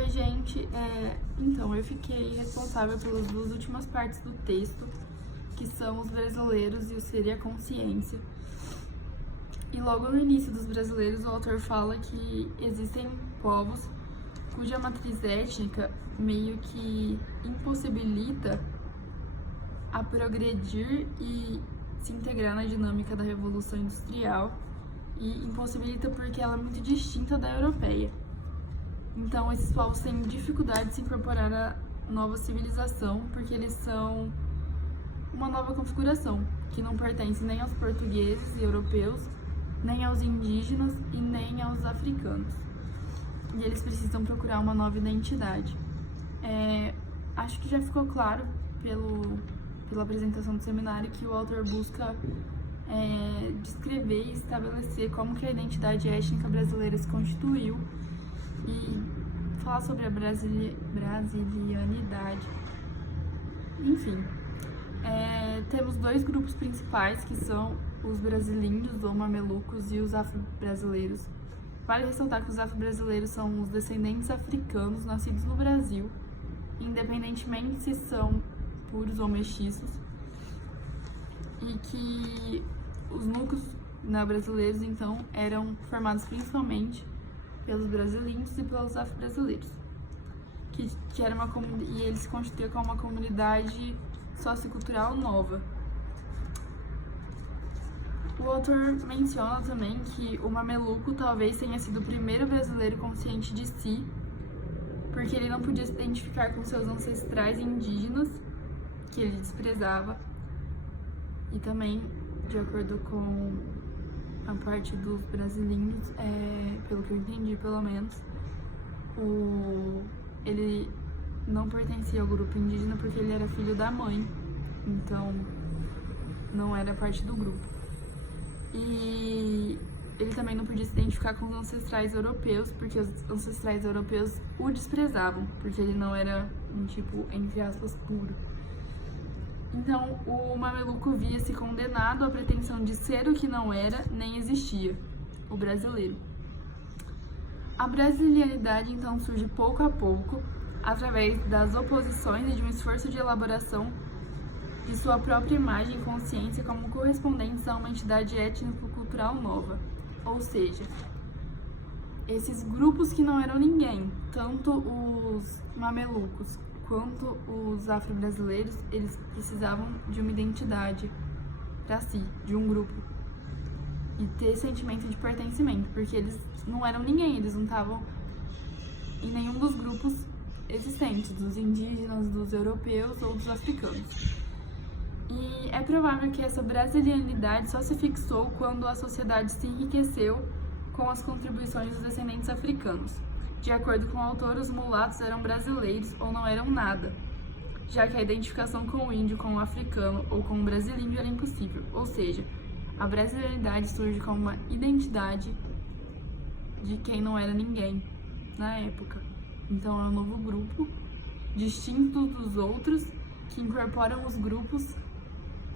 Oi, gente. Então, eu fiquei responsável pelas duas últimas partes do texto, que são os brasileiros e o Ser e a Consciência. E logo no início dos brasileiros, o autor fala que existem povos cuja matriz étnica meio que impossibilita a progredir e se integrar na dinâmica da Revolução Industrial, e impossibilita porque ela é muito distinta da europeia. Então, esses povos têm dificuldade de se incorporar à nova civilização, porque eles são uma nova configuração, que não pertence nem aos portugueses e europeus, nem aos indígenas e nem aos africanos. E eles precisam procurar uma nova identidade. Acho que já ficou claro pela apresentação do seminário que o autor busca descrever e estabelecer como que a identidade étnica brasileira se constituiu e falar sobre a brasilianidade. Enfim, temos dois grupos principais, que são os brasilinhos ou mamelucos e os afro-brasileiros. Vale ressaltar que os afro-brasileiros são os descendentes africanos nascidos no Brasil, independentemente se são puros ou mestiços, e que os núcleos brasileiros, então, eram formados principalmente pelos brasileiros e pelos afro-brasileiros, que era e eles se constituíam como uma comunidade sociocultural nova. O autor menciona também que o mameluco talvez tenha sido o primeiro brasileiro consciente de si, porque ele não podia se identificar com seus ancestrais indígenas, que ele desprezava, e também, de acordo com a parte dos brasileiros, pelo que eu entendi, pelo menos, ele não pertencia ao grupo indígena porque ele era filho da mãe, então não era parte do grupo. E ele também não podia se identificar com os ancestrais europeus, porque os ancestrais europeus o desprezavam, porque ele não era um tipo, entre aspas, puro. Então, o mameluco via-se condenado à pretensão de ser o que não era nem existia, o brasileiro. A brasilianidade, então, surge pouco a pouco, através das oposições e de um esforço de elaboração de sua própria imagem e consciência como correspondentes a uma entidade étnico-cultural nova. Ou seja, esses grupos que não eram ninguém, tanto os mamelucos quanto os afro-brasileiros, eles precisavam de uma identidade para si, de um grupo, e ter sentimento de pertencimento, porque eles não eram ninguém, eles não estavam em nenhum dos grupos existentes, dos indígenas, dos europeus ou dos africanos. E é provável que essa brasilianidade só se fixou quando a sociedade se enriqueceu com as contribuições dos descendentes africanos. De acordo com o autor, os mulatos eram brasileiros ou não eram nada, já que a identificação com o índio, com o africano ou com o brasileiro era impossível. Ou seja, a brasilianidade surge como uma identidade de quem não era ninguém na época. Então é um novo grupo, distinto dos outros, que incorporam os grupos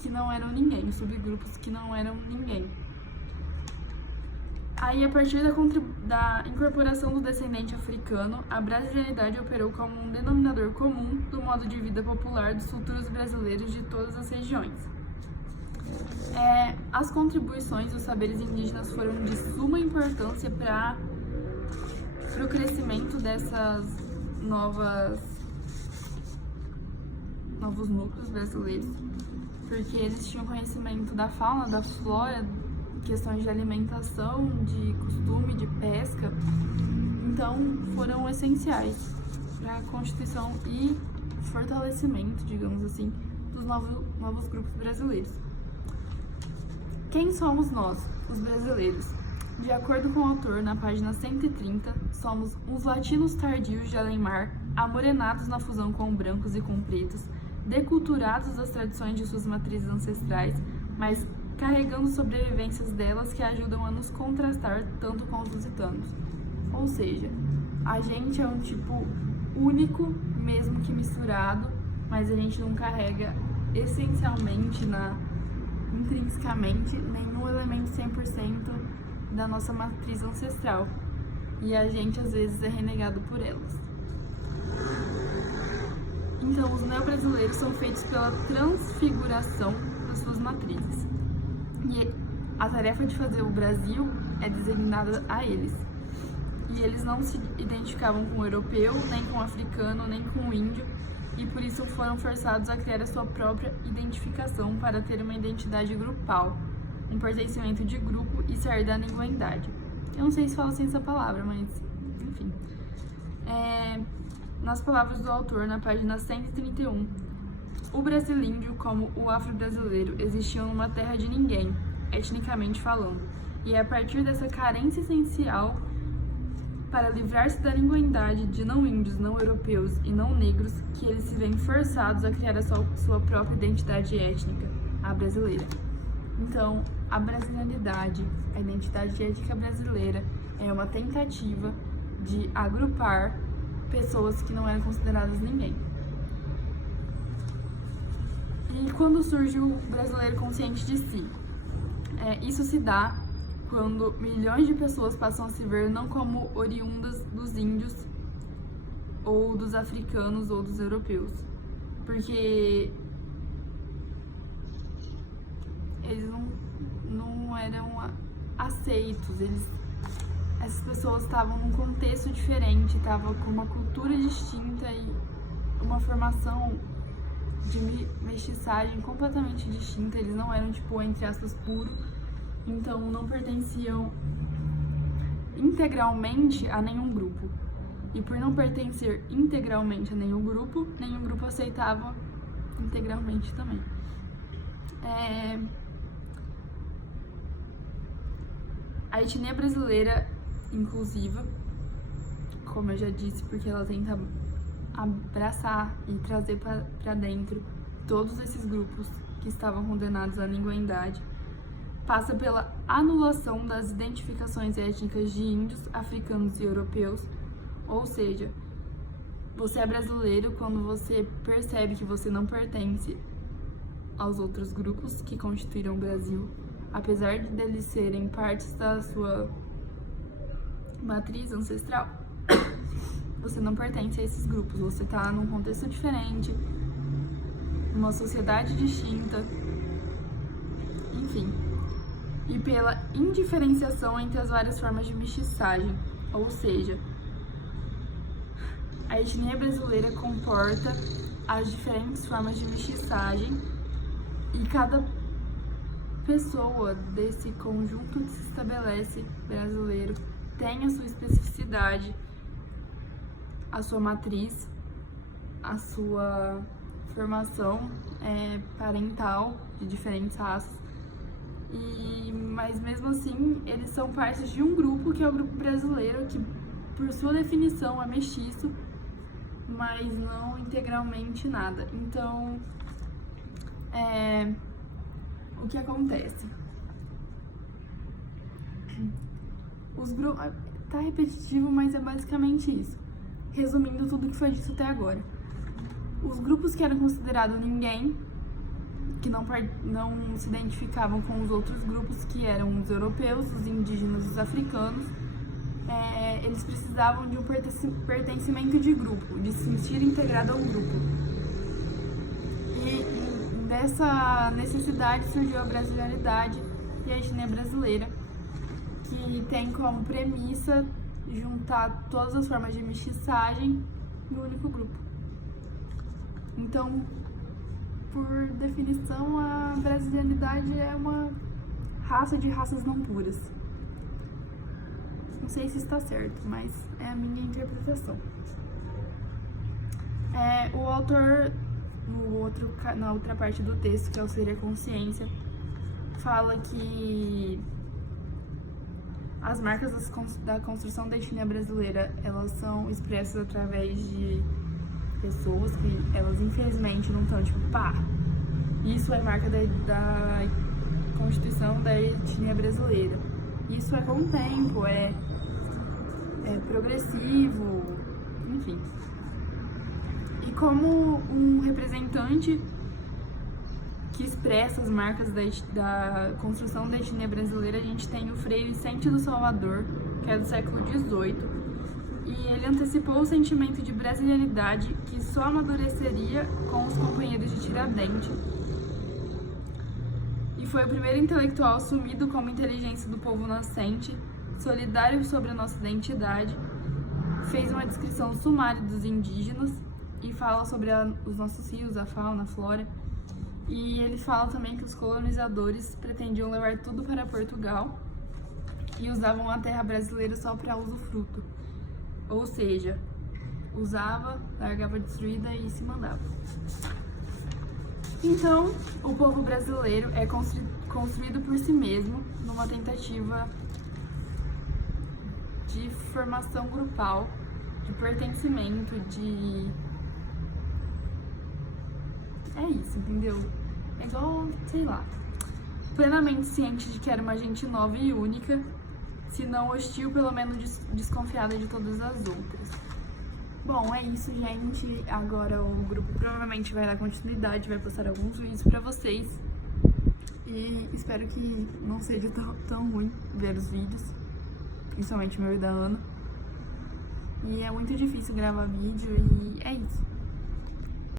que não eram ninguém, os subgrupos que não eram ninguém. Aí, a partir da incorporação do descendente africano, a brasilianidade operou como um denominador comum do modo de vida popular dos futuros brasileiros de todas as regiões. As contribuições dos saberes indígenas foram de suma importância para o crescimento dessas novos núcleos brasileiros, porque eles tinham conhecimento da fauna, da flora, questões de alimentação, de costume, de pesca, então foram essenciais para a constituição e fortalecimento, digamos assim, dos novos grupos brasileiros. Quem somos nós, os brasileiros? De acordo com o autor, na página 130, somos uns latinos tardios de além-mar, amorenados na fusão com brancos e com pretos, deculturados das tradições de suas matrizes ancestrais, mas carregando sobrevivências delas que ajudam a nos contrastar tanto com os lusitanos. Ou seja, a gente é um tipo único, mesmo que misturado, mas a gente não carrega essencialmente, intrinsecamente, nenhum elemento 100% da nossa matriz ancestral. E a gente, às vezes, é renegado por elas. Então, os neo-brasileiros são feitos pela transfiguração das suas matrizes. E a tarefa de fazer o Brasil é designada a eles. E eles não se identificavam com o europeu, nem com o africano, nem com o índio, e por isso foram forçados a criar a sua própria identificação para ter uma identidade grupal, um pertencimento de grupo e sair da linguandade. Eu não sei se fala assim essa palavra, mas enfim. Nas palavras do autor, na página 131, o brasilíndio, como o afro-brasileiro, existiam numa terra de ninguém, etnicamente falando, e é a partir dessa carência essencial para livrar-se da linguandade de não índios, não europeus e não negros que eles se veem forçados a criar a sua própria identidade étnica, a brasileira. Então, a brasilidade, a identidade étnica brasileira, é uma tentativa de agrupar pessoas que não eram consideradas ninguém. E quando surge o brasileiro consciente de si? Isso se dá quando milhões de pessoas passam a se ver não como oriundas dos índios, ou dos africanos, ou dos europeus. Porque eles não eram aceitos, essas pessoas estavam num contexto diferente, estavam com uma cultura distinta e uma formação de mestiçagem completamente distinta. Eles não eram, tipo, entre aspas, puro, então não pertenciam integralmente a nenhum grupo. E por não pertencer integralmente a nenhum grupo aceitava integralmente também. A etnia brasileira inclusiva, como eu já disse, porque ela tenta abraçar e trazer para dentro todos esses grupos que estavam condenados à linguandade, passa pela anulação das identificações étnicas de índios, africanos e europeus, ou seja, você é brasileiro quando você percebe que você não pertence aos outros grupos que constituíram o Brasil, apesar de eles serem partes da sua matriz ancestral. Você não pertence a esses grupos, você está num contexto diferente, numa sociedade distinta, enfim. E pela indiferenciação entre as várias formas de mestiçagem, ou seja, a etnia brasileira comporta as diferentes formas de mestiçagem e cada pessoa desse conjunto que se estabelece brasileiro tem a sua especificidade, a sua matriz, a sua formação parental de diferentes raças, mas mesmo assim eles são partes de um grupo que é o grupo brasileiro, que por sua definição é mestiço, mas não integralmente nada. Então, o que acontece? Os grupos... Tá repetitivo, mas é basicamente isso. Resumindo tudo que foi dito até agora. Os grupos que eram considerados ninguém, que não se identificavam com os outros grupos, que eram os europeus, os indígenas, os africanos, eles precisavam de um pertencimento de grupo, de se sentir integrado a um grupo. E dessa necessidade surgiu a brasileiridade e a etnia brasileira, que tem como premissa juntar todas as formas de mestiçagem em um único grupo. Então, por definição, a brasileiridade é uma raça de raças não puras. Não sei se está certo, mas é a minha interpretação. O autor, na outra parte do texto, que é o Ser e Consciência, fala que as marcas da construção da etnia brasileira, elas são expressas através de pessoas que elas infelizmente não estão tipo, pá, isso é marca da constituição da etnia brasileira. Isso é com o tempo, é progressivo, enfim. E como um representante que expressa as marcas da construção da etnia brasileira, a gente tem o Frei Vicente do Salvador, que é do século XVIII, E ele antecipou o sentimento de brasileiridade que só amadureceria com os companheiros de Tiradentes. E foi o primeiro intelectual assumido como inteligência do povo nascente, solidário sobre a nossa identidade, fez uma descrição sumária dos indígenas e fala sobre os nossos rios, a fauna, a flora. E ele fala também que os colonizadores pretendiam levar tudo para Portugal e usavam a terra brasileira só para usufruto. Ou seja, usava, largava destruída e se mandava. Então, o povo brasileiro é construído por si mesmo numa tentativa de formação grupal, de pertencimento, de... É isso, entendeu? É igual, sei lá, plenamente ciente de que era uma gente nova e única, se não hostil, pelo menos desconfiada de todas as outras. Bom, é isso, gente. Agora o grupo provavelmente vai dar continuidade, vai postar alguns vídeos pra vocês. E espero que não seja tão ruim ver os vídeos, principalmente o meu e da Ana. E é muito difícil gravar vídeo e é isso.